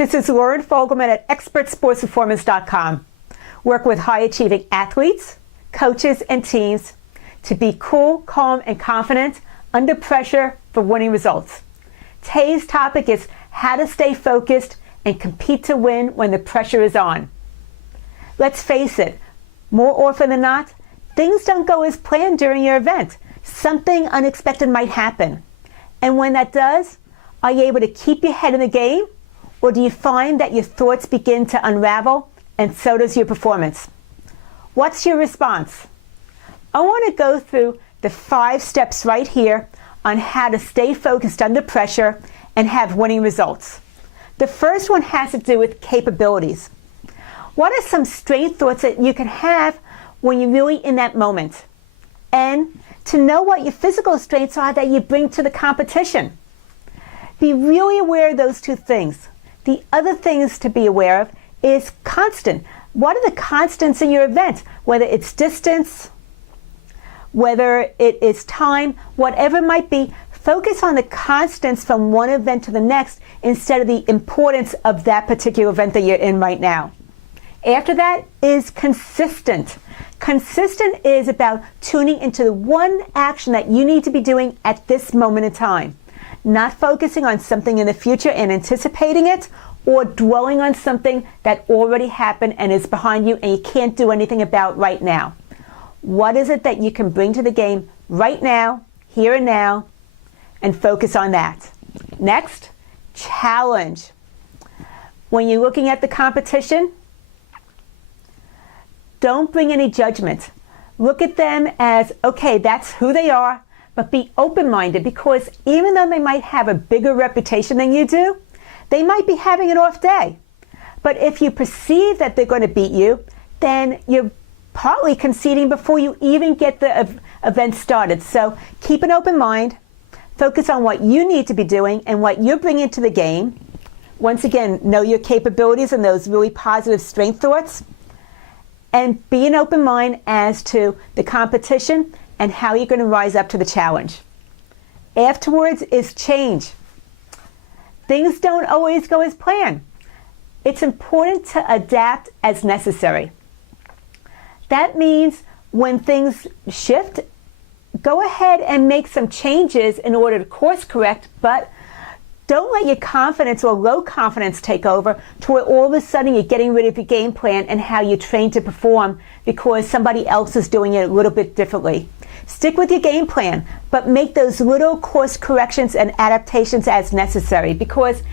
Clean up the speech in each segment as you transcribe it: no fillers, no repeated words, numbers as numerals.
This is Lauren Fogelman at ExpertSportsPerformance.com. Work with high-achieving athletes, coaches, and teams to be cool, calm, and confident under pressure for winning results. Today's topic is how to stay focused and compete to win when the pressure is on. Let's face it, more often than not, things don't go as planned during your event. Something unexpected might happen. And when that does, are you able to keep your head in the game? Or do you find that your thoughts begin to unravel and so does your performance? What's your response? I want to go through the 5 steps right here on how to stay focused under pressure and have winning results. The first one has to do with capabilities. What are some strength thoughts that you can have when you're really in that moment? And to know what your physical strengths are that you bring to the competition. Be really aware of those 2 things. The other things to be aware of is constant. What are the constants in your event? Whether it's distance, whether it is time, whatever it might be, focus on the constants from one event to the next instead of the importance of that particular event that you're in right now. After that is consistent. Consistent is about tuning into the one action that you need to be doing at this moment in time. Not focusing on something in the future and anticipating it, or dwelling on something that already happened and is behind you and you can't do anything about right now. What is it that you can bring to the game right now, here and now, and focus on that? Next, challenge. When you're looking at the competition, don't bring any judgment. Look at them as, okay, that's who they are, but be open-minded, because even though they might have a bigger reputation than you do, they might be having an off day. But if you perceive that they're going to beat you, then you're partly conceding before you even get the event started. So keep an open mind, focus on what you need to be doing and what you're bringing to the game. Once again, know your capabilities and those really positive strength thoughts. And be an open mind as to the competition and how you're going to rise up to the challenge. Afterwards is change. Things don't always go as planned. It's important to adapt as necessary. That means when things shift, go ahead and make some changes in order to course correct, but don't let your confidence or low confidence take over to where all of a sudden you're getting rid of your game plan and how you train to perform because somebody else is doing it a little bit differently. Stick with your game plan, but make those little course corrections and adaptations as necessary, because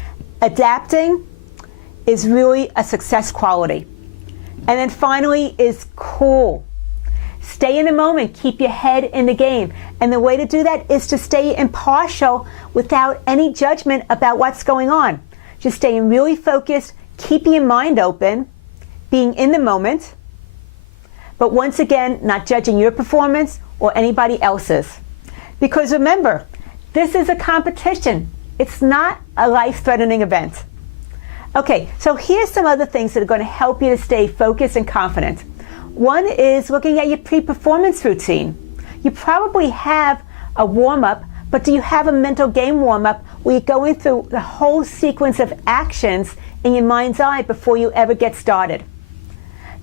adapting is really a success quality. And then finally is cool. Stay in the moment, keep your head in the game. And the way to do that is to stay impartial without any judgment about what's going on. Just staying really focused, keeping your mind open, being in the moment, but once again, not judging your performance or anybody else's. Because remember, this is a competition. It's not a life-threatening event. Okay, so here's some other things that are going to help you to stay focused and confident. One is looking at your pre-performance routine. You probably have a warm-up, but do you have a mental game warm-up where you're going through the whole sequence of actions in your mind's eye before you ever get started?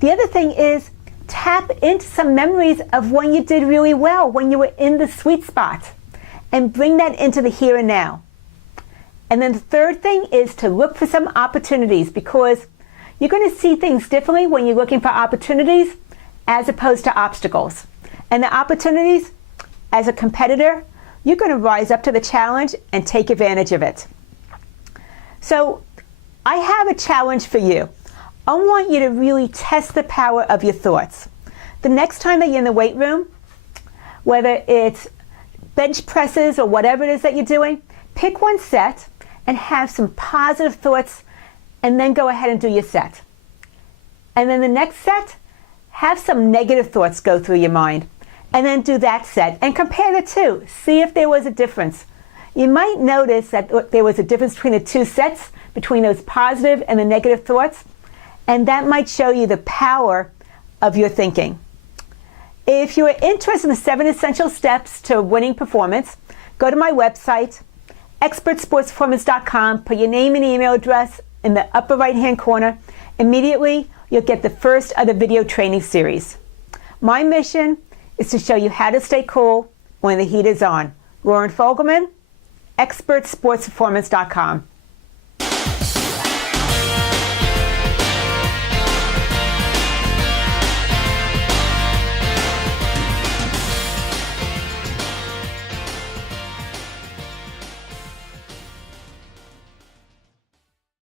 The other thing is tap into some memories of when you did really well, when you were in the sweet spot, and bring that into the here and now. And then the third thing is to look for some opportunities, because you're going to see things differently when you're looking for opportunities as opposed to obstacles. And the opportunities, as a competitor, you're going to rise up to the challenge and take advantage of it. So I have a challenge for you. I want you to really test the power of your thoughts. The next time that you're in the weight room, whether it's bench presses or whatever it is that you're doing, pick one set and have some positive thoughts, and then go ahead and do your set. And then the next set, have some negative thoughts go through your mind, and then do that set and compare the two. See if there was a difference. You might notice that there was a difference between the 2 sets, between those positive and the negative thoughts, and that might show you the power of your thinking. If you are interested in the 7 essential steps to winning performance, go to my website, ExpertSportsPerformance.com, put your name and email address, in the upper right-hand corner, immediately you'll get the first of the video training series. My mission is to show you how to stay cool when the heat is on. Lauren Fogelman, ExpertSportsPerformance.com.